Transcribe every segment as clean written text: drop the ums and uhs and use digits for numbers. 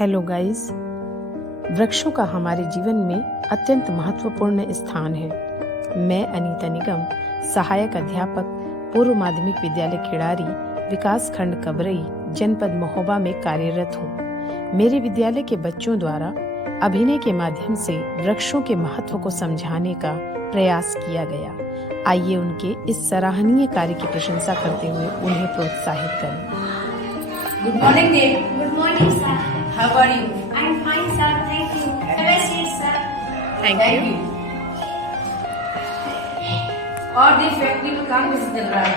Hello guys, वृक्षों का हमारे जीवन में अत्यंत महत्वपूर्ण स्थान है। मैं अनीता निगम, सहायक अध्यापक, पूर्व माध्यमिक विद्यालय खिड़ारी, विकास खंड कबरई, जनपद महोबा में कार्यरत हूँ। मेरे विद्यालय के बच्चों द्वारा अभिनय के माध्यम से वृक्षों के महत्व को समझाने का प्रयास किया गया। आइए उनके इस सराहनीय कार्य की प्रशंसा करते हुए उन्हें प्रोत्साहित करें। Good morning, Dave. Good morning, sir. How are you? I'm fine, sir. Thank you. Have a seat, sir. Thank you. और देव फैक्ट्री में काम कैसे चल रहा है?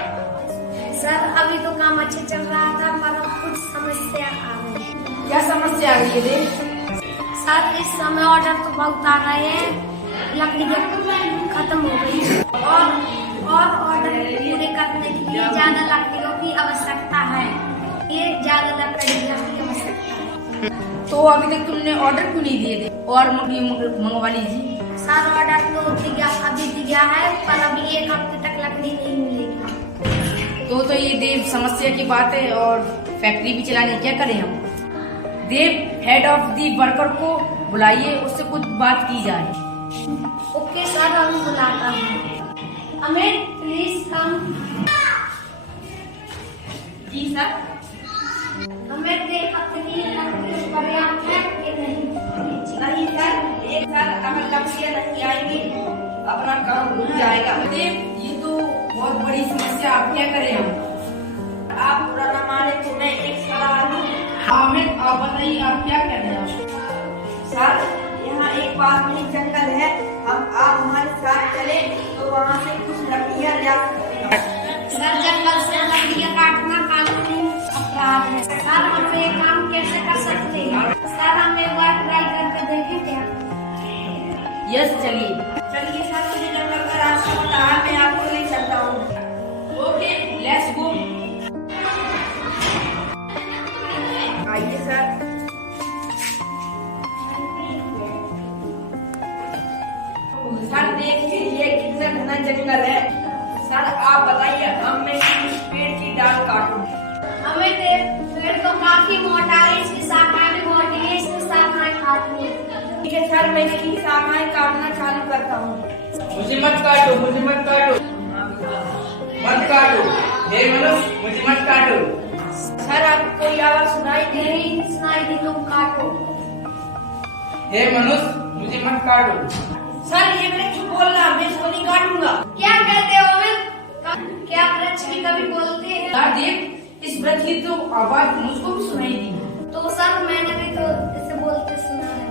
सर, अभी तो काम अच्छा चल रहा था, पर अब कुछ समस्या आ गई। क्या समस्या आ गई है देव? सर, इस समय ऑर्डर तो बहुत आ रहे हैं, लकड़ी खत्म हो गई और ऑर्डर पूरे करने के लिए ज्यादा लकड़ियों की आवश्यकता है। ये ज्यादा लकड़ियों की आवश्यकता है। तो अभी तक तुमने ऑर्डर क्यों नहीं दिए थे? और मंगवा लीजिए। सर, ऑर्डर तो अभी दिया है, पर अभी एक हफ्ते तक लकड़ी नहीं मिलेगी। तो ये देव समस्या की बात है और फैक्ट्री भी चलाने क्या करें हम? देव हेड ऑफ दी वर्कर को बुलाइए, उससे कुछ बात की जाए। ओके सर, हम बुलाता हूँ। Amit, please come. जी सर। अमित, देख अपनी लकड़ी पर्याप्त है कि नहीं? नहीं सर, एक साल अगर लकड़ियाँ नहीं आएंगी अपना काम रुक जाएगा। देव, ये तो बहुत बड़ी समस्या, आप क्या करें हम? आप बुरा न माने तो मैं एक सलाह दूं। अमित, आप बताइए आप क्या कर रहे हैं? सर, यहाँ एक पास में जंगल है, आप हमारे साथ चले तो वहाँ से कुछ लकड़ियाँ ले सकते हैं। सर, जंगल से लकड़ियाँ काटना कानूनी अपराध है। सर, हम ये काम कैसे कर सकते हैं? सर, हम एक बार ट्राई करके देखें क्या? यस, चलिए। चलिए सर, मुझे जंगल का रास्ता पता है, मैं आपको ले चलता हूँ। Okay, let's go. आइए सर। सर देखिए, ये कितना घना जंगल है। सर आप बताइए, अब मैं किस पेड़ की डाल काटूं? हमें पेड़ तो काफी मोटा है, इसकी शाखाएं भी मोटी है, इसकी शाखाएं काटनी है। ठीक है सर, मैं इसकी शाखाएं काटना चालू करता हूँ। मुझे मत काटो, मुझे मत काटो, मत काटो। हे मनुष्य, मुझे मत काटो। सर आपको कोई आवाज सुनाई दे रही? नहीं सुनाई दी, तुम काटो। हे मनुष्य, मुझे मत काटो। सर ये वृक्ष बोल रहा, मैं इसको नहीं काटूंगा। क्या कहते हो अमित? क्या वृक्ष भी कभी बोलते हैं? यार देव, इस वृक्ष की तो आवाज मुझको भी सुनाई दी। तो सर, मैंने भी तो इसे बोलते सुना है।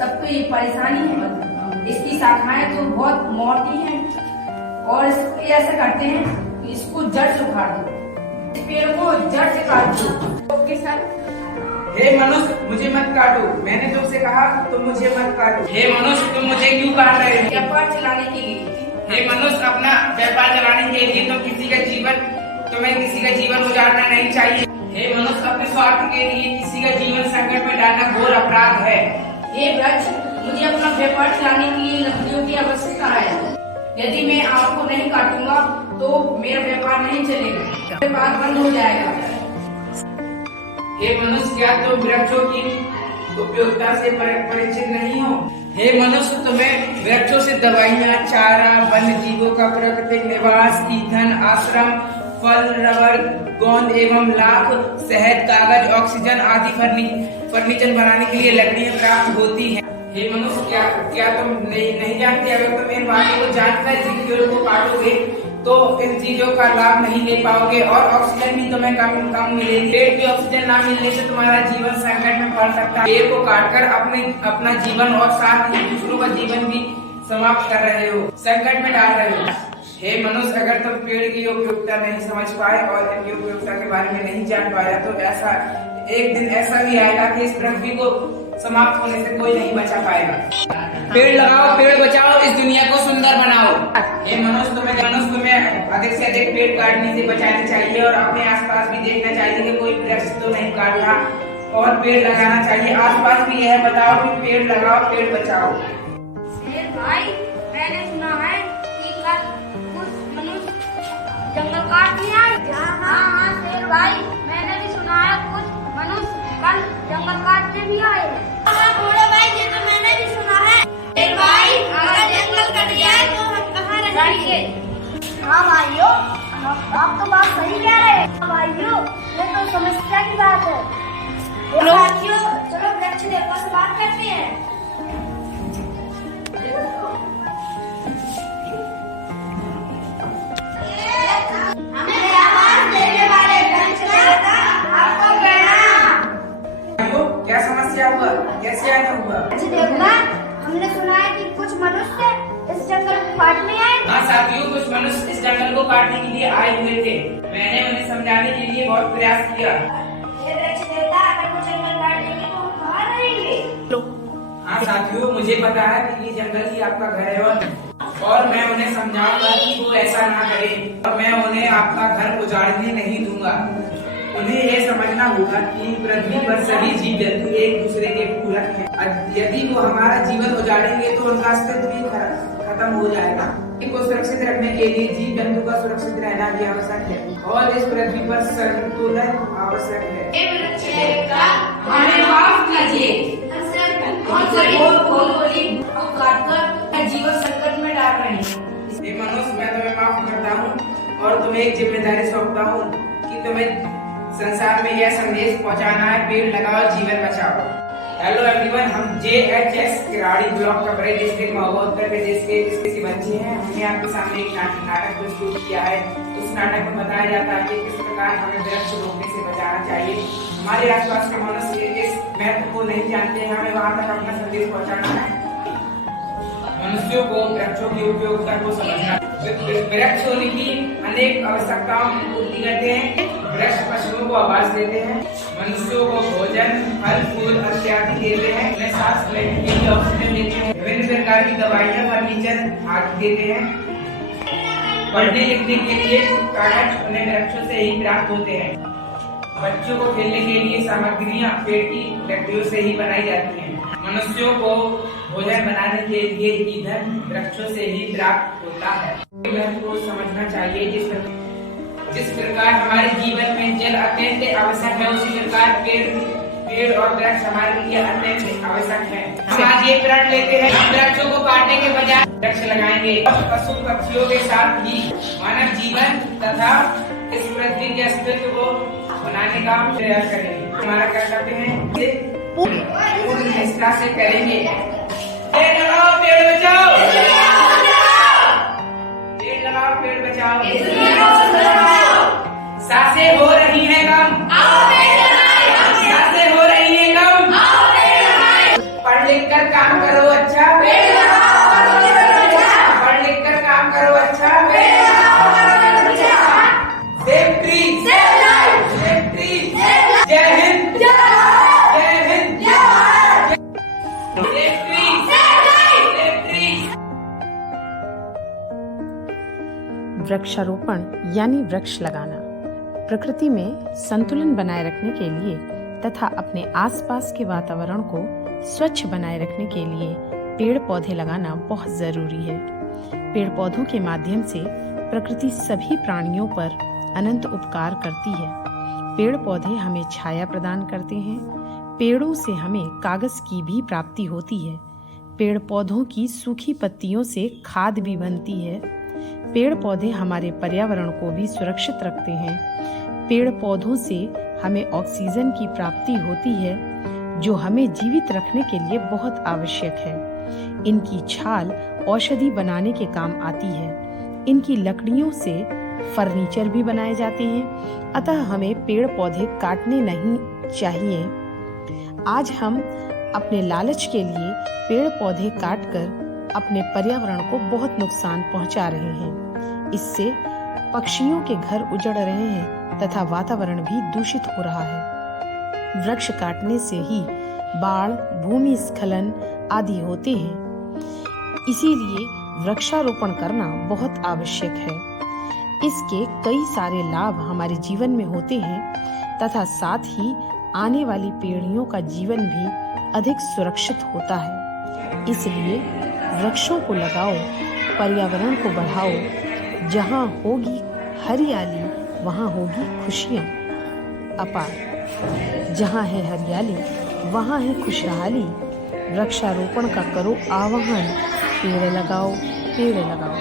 तब तो ये परेशानी है। इसकी शाखाएं तो बहुत मोटी हैं और इसको ऐसे करते हैं कि इसको जड़ से उखाड़ दो, इस पेड़ को जड़ से काट दो। Okay sir. हे मनुष्य, मुझे मत काटो। मैंने तुमसे कहा तुम मुझे मत काटो। हे मनुष्य, तुम मुझे क्यों काट रहे हो? व्यापार चलाने के लिए। हे मनुष्य, अपना व्यापार चलाने के लिए तुम्हें किसी का जीवन उजाड़ना नहीं चाहिए। हे मनुष्य, अपने स्वार्थ के लिए किसी का जीवन संकट में डालना घोर अपराध है। ये वृक्ष, मुझे अपना व्यापार चलाने के लिए लकड़ियों की आवश्यकता है। यदि मैं आपको नहीं काटूंगा तो मेरा व्यापार नहीं चलेगा, व्यापार बंद हो जाएगा। हे मनुष्य, क्या तुम वृक्षों की उपयोगिता से परिचित नहीं हो? हे मनुष्य, तुम्हें वृक्षों से दवाइयाँ, चारा, वन्य जीवों का प्राकृतिक निवास, ईंधन, आश्रम, फल, रबर, गोंद एवं लाख, शहद, कागज, ऑक्सीजन आदि फर्नीचर बनाने के लिए लकड़ियाँ प्राप्त होती हैं। हे मनुष्य, क्या तुम नहीं जानते? अगर तुम इन बातों को जानकर जिन पेड़ों को काटोगे तो इन चीजों का लाभ नहीं ले पाओगे और ऑक्सीजन भी तुम्हें कम मिलेगी। पेड़ की ऑक्सीजन ना मिलने से तुम्हारा जीवन संकट में पड़ सकता है। पेड़ को काटकर अपना जीवन और साथ ही दूसरों का जीवन भी समाप्त कर रहे हो, संकट में डाल रहे हो। हे मनुष्य, अगर तुम पेड़ की उपयोगिता नहीं समझ पाए और इनकी उपयोगिता के बारे में नहीं जान पाया तो एक दिन ऐसा भी आएगा कि इस पृथ्वी को समाप्त होने से कोई नहीं बचा पाएगा। पेड़ लगाओ, पेड़ बचाओ, इस दुनिया को सुंदर बनाओ। हे मनुष्य, तुम्हें अधिक से अधिक पेड़ काटने से बचाना चाहिए और अपने आसपास भी देखना चाहिए कि कोई वृक्ष तो नहीं काट रहा और पेड़ लगाना चाहिए। आसपास भी यह बताओ कि पेड़ लगाओ, पेड़ बचाओ। शेर भाई, मैंने सुना है कि कल कुछ मनुष्य जंगल काटने आए। हाँ शेर भाई, मैंने भी सुना है कुछ मनुष्य कल जंगल हाँ भाइयों, आप तो बात सही कह रहे हैं। हाँ भाइयों, ये तो समस्या की बात है। साथियों, चलो वृक्ष देवता से बात करते हैं। हमें आवाज देने वाले वृक्ष देवता आपको प्रणाम। क्या समस्या हुआ, कैसे आना हुआ? वृक्ष देवता, हमने सुना है कि कुछ मनुष्य इस जंगल को काटने आए। हाँ साथियों, कुछ मनुष्य इस जंगल को काटने के लिए आए हुए थे। मैंने उन्हें समझाने के लिए बहुत प्रयास किया। हे वृक्ष देवता, अगर वो जंगल काट देंगे तो हम कहाँ रहेंगे? हाँ साथियों, मुझे पता है कि ये जंगल ही आपका घर है और मैं उन्हें समझाऊंगा कि वो ऐसा ना करें और मैं उन्हें आपका घर उजाड़ने नहीं दूंगा। उन्हें ये समझना होगा कि पृथ्वी पर सभी जीव जंतु एक दूसरे के पूरक हैं। यदि वो हमारा जीवन उजाड़ेंगे तो उनका अस्तित्व भी खत्म हो जाएगा। इनको सुरक्षित रखने के लिए जीव जंतु का सुरक्षित रहना भी आवश्यक है और इस पृथ्वी पर संतुलन आवश्यक है। हमें माफ कीजिए, जीवन संकट में डाल रहे हैं। ये मनुष्य, मैं तुम्हें माफ करता हूँ और तुम्हें एक जिम्मेदारी सौंपता हूँ कि तुम्हें संसार में यह संदेश पहुँचाना है, पेड़ लगाओ, जीवन बचाओ। हेलो एवरीवन, हम JHS किराड़ी ब्लॉक का बड़े डिस्ट्रिक्ट महोबा उत्तर प्रदेश के शिवंजी हैं। हमने आपके सामने एक नाटक प्रस्तुत किया है। उस नाटक में बताया जाता है कि किस प्रकार हमें वृक्ष रोपने से बचाना चाहिए। हमारे आसपास के मनुष्य इस महत्व को नहीं जानते हैं, हमें वहाँ तक अपना संदेश पहुँचाना है। मनुष्यों को वृक्षों की उपयोगिता को समझना। वृक्ष होने की अनेक आवश्यकताओं की पूर्ति करते हैं। वृक्ष पशुओं को आवास देते हैं, मनुष्यों को भोजन, फल फूल इत्यादि देते हैं, उन्हें सांस लेने के लिए ऑक्सीजन देते हैं, विभिन्न प्रकार की दवाइयाँ, फर्नीचर आदि देते हैं। पढ़ने लिखने के लिए कागज उन्हें वृक्षों से ही प्राप्त होते हैं। बच्चों को खेलने के लिए सामग्रियाँ पेड़ की लकड़ियों से ही बनाई जाती हैं। मनुष्यों को भोजन बनाने के लिए ईंधन वृक्षों से ही प्राप्त होता है। को समझना चाहिए जिस प्रकार हमारे जीवन में जल अत्यंत आवश्यक है, उसी प्रकार पेड़ और वृक्ष हमारे लिए अत्यंत आवश्यक है। हम आज ये प्रण लेते हैं, हम वृक्षों को काटने के बजाय वृक्ष लगाएंगे। पशु पक्षियों के साथ ही मानव जीवन तथा इस पृथ्वी के अस्तित्व को बनाने का प्रयास करेंगे। हमारा कर्तव्य है, पूर्ण निष्ठा से करेंगे। पेड़ लगाओ, पेड़ बचाओ, पेड़ लगाओ, पेड़ बचाओ। सांसें हो रही हैं कम, सांसें हो रही हैं कम। पढ़ लिख कर काम करो अच्छा, पढ़ लिख कर काम करो अच्छा। Save tree, save tree. जय हिंद, जय Hind. Save tree, save tree. वृक्षारोपण यानी वृक्ष लगाना प्रकृति में संतुलन बनाए रखने के लिए तथा अपने आसपास के वातावरण को स्वच्छ बनाए रखने के लिए पेड़ पौधे लगाना बहुत जरूरी है। पेड़ पौधों के माध्यम से प्रकृति सभी प्राणियों पर अनंत उपकार करती है। पेड़ पौधे हमें छाया प्रदान करते हैं। पेड़ों से हमें कागज की भी प्राप्ति होती है। पेड़ पौधों की सूखी पत्तियों से खाद भी बनती है। पेड़ पौधे हमारे पर्यावरण को भी सुरक्षित रखते हैं। पेड़ पौधों से हमें ऑक्सीजन की प्राप्ति होती है, जो हमें जीवित रखने के लिए बहुत आवश्यक है। इनकी छाल औषधि बनाने के काम आती है। इनकी लकड़ियों से फर्नीचर भी बनाए जाते हैं, अतः हमें पेड़ पौधे काटने नहीं चाहिए। आज हम अपने लालच के लिए पेड़ पौधे काटकर अपने पर्यावरण को बहुत नुकसान पहुंचा रहे हैं। इससे पक्षियों के घर उजड़ रहे हैं तथा वातावरण भी दूषित हो रहा है। वृक्ष काटने से ही बाढ़, भूमि स्खलन आदि होते हैं। इसीलिए वृक्षारोपण करना बहुत आवश्यक है। इसके कई सारे लाभ हमारे जीवन में होते हैं तथा साथ ही आने वाली पीढ़ियों का जीवन भी अधिक सुरक्षित होता है। इसलिए वृक्षों को लगाओ, पर्यावरण को बढ़ाओ। जहाँ होगी हरियाली वहाँ होगी खुशियाँ अपार। जहाँ है हरियाली वहाँ है खुशहाली। वृक्षारोपण का करो आह्वान। पेड़ लगाओ, पेड़ लगाओ।